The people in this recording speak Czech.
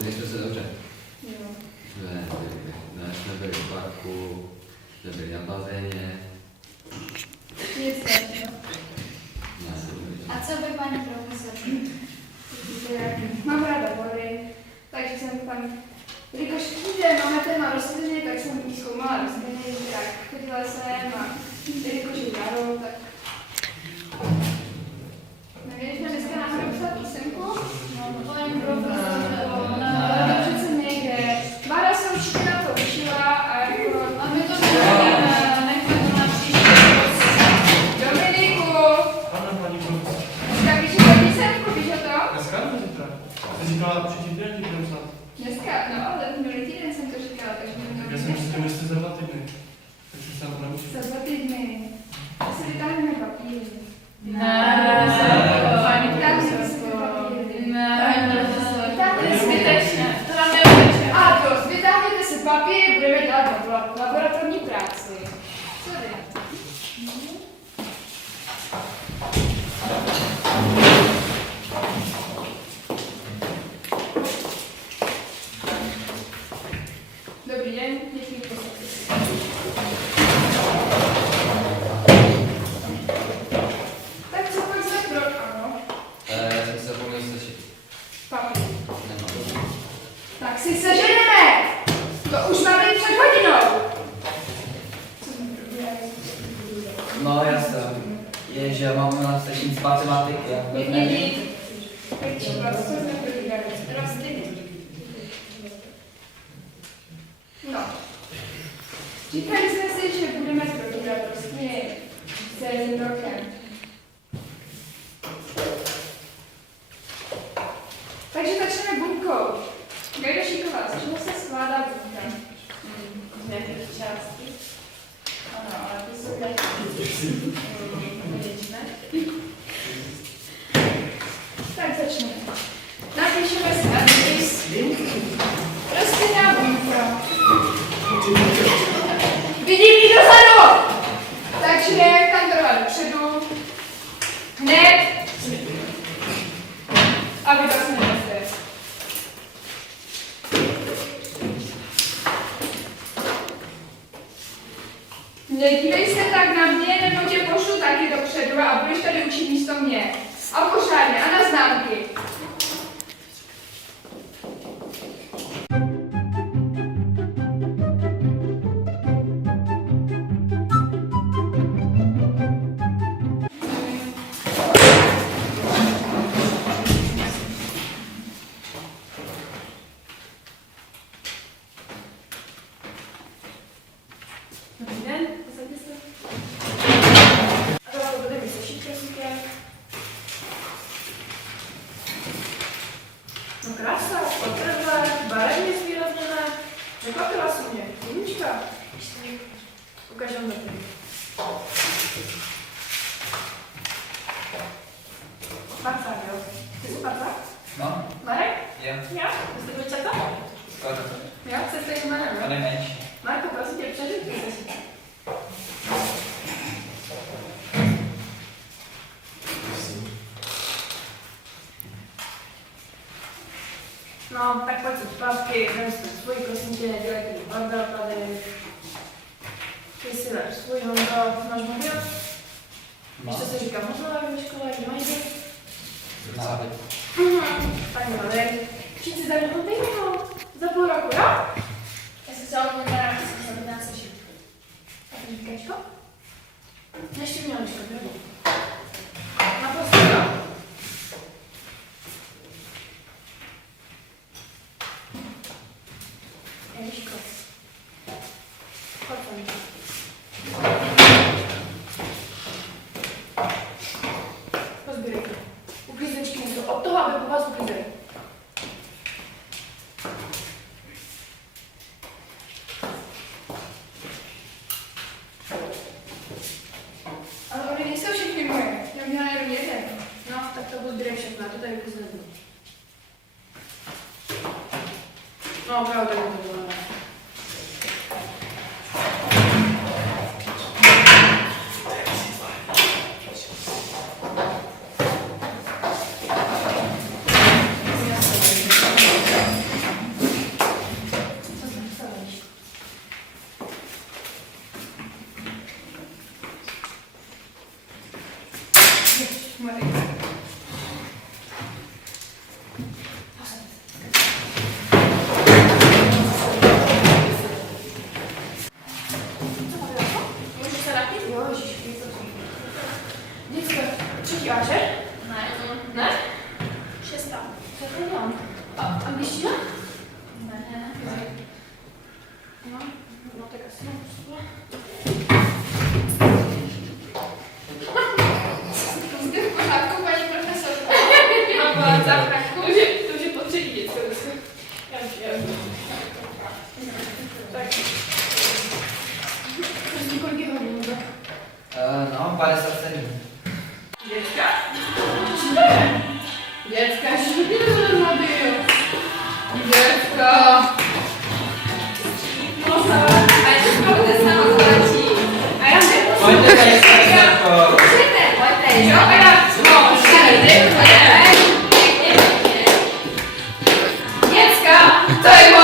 Mějte se dobře. Jo. Jsme byli v parku, jsme byli na bazéně. Nic strašného. A co by paní profesorka? Mám ráda vody, takže jsem tam, jelikož víte, máme téma rostliny, tak jsem zkoumala rostliny, tak chodila jsem a jelikož je jaro, tak nevím, že dneska náhodou psát písemku? No, paní profesorka, No, přece nejde. Mára se určitě na to učila a jako... a my to nevíme, nechme to na příští rok. Dominiku! Ano, paní profesorka. Tak když je písemku, víš o to? Dneska nebo zítra? Jsi říkala předtím týden, kdy budeme psát. Dneska, no ale minulý týden jsem to říkala, takže minulý Já jsem si myslel za 2 týdny. Takže se na to naučím. Za 2 týdny. Si vytáhneme papíry. Paní profesorko, to je zbytečné, to nám neuteče. A to, vytáhněte si papír, budeme dělat laboratorní práci. Sorry. Dobrý den, děkuji posledky. Tak co pak jsme pro... Ano, Já jsem se zapomněl sešit. papír. Nemám. Tak si seženeme! To už máme před hodinou! Co jsme probírali? No jasně, je, že mám na sešení z matematiky. Děti. Takže vlastně jsme probírali rostliny. No. Říkali jsme si, že budeme probírat rostliny celým rokem. Takže začneme buňkou. Gajda Šiková, z čeho se skládá buňka? Z nějakých částí. Ano, ale ty jsou věčné. Tak začneme. Napíšeme si adres. Rostlina buňka. Vidím ji dozadu! Takže tam trvá dopředu. Hned. A vy to nemáte. Nedívej se tak na mě, nebo tě pošlu taky dopředu a budeš tady učit místo mě. A pořádně, a na známky. Dobrý den, posaďte se. A to bude mi sešít, prosím. No krása, otrhlé, barevně zvýrazněné. Překvapila jsi mě. Jednička. Ukaž vám to. Pacák, jo? Ty jsi pacák? No, Marek? jo, Já? Ty jsi byl čata? skoro. Jo, se stejným jménem, To jo? nejmenší. Marko, prosím tě, přeřekni se. No, tak pojď se zpátky, vem si svůj, prosím tě, nedělej tady bordel tady. Ty si vem svůj Honzo, máš mobil? Víš, co se říká mobil ve škole, kde mají být? Náhle. Tak malý. Všichni za mnou ho za půl roku, jo? Já se chtěla mluvit na rámci, jsem se na sešit. A ty říkáčko? Ještě měl liško, nebo? Naprosto, jo? Eliško. Pojď sem. Pozbírej to. Uklízečky nejsou od toho, aby po vás uklízeli. Ale oni nejsou všichni moje. Já měla jenom jeden. No, tak to pozbírej všechno, já to tady uklízet nebudu. No, opravdu to bylo. A liścina? Nie. No, no taka sama. Z tym w porządku, pani profesorka. No była zawsze, tu się poczyli dziecko. Ja wiem. Tak. To jest Nicole Giechon, No, parę serceni. Dziecka? Dziecka się nie rozmawiają. Dziecka. Można. Ale to jest prawda sama zobaczy. A ja wiem. Wojtek, jest serco. Dziecka! To jest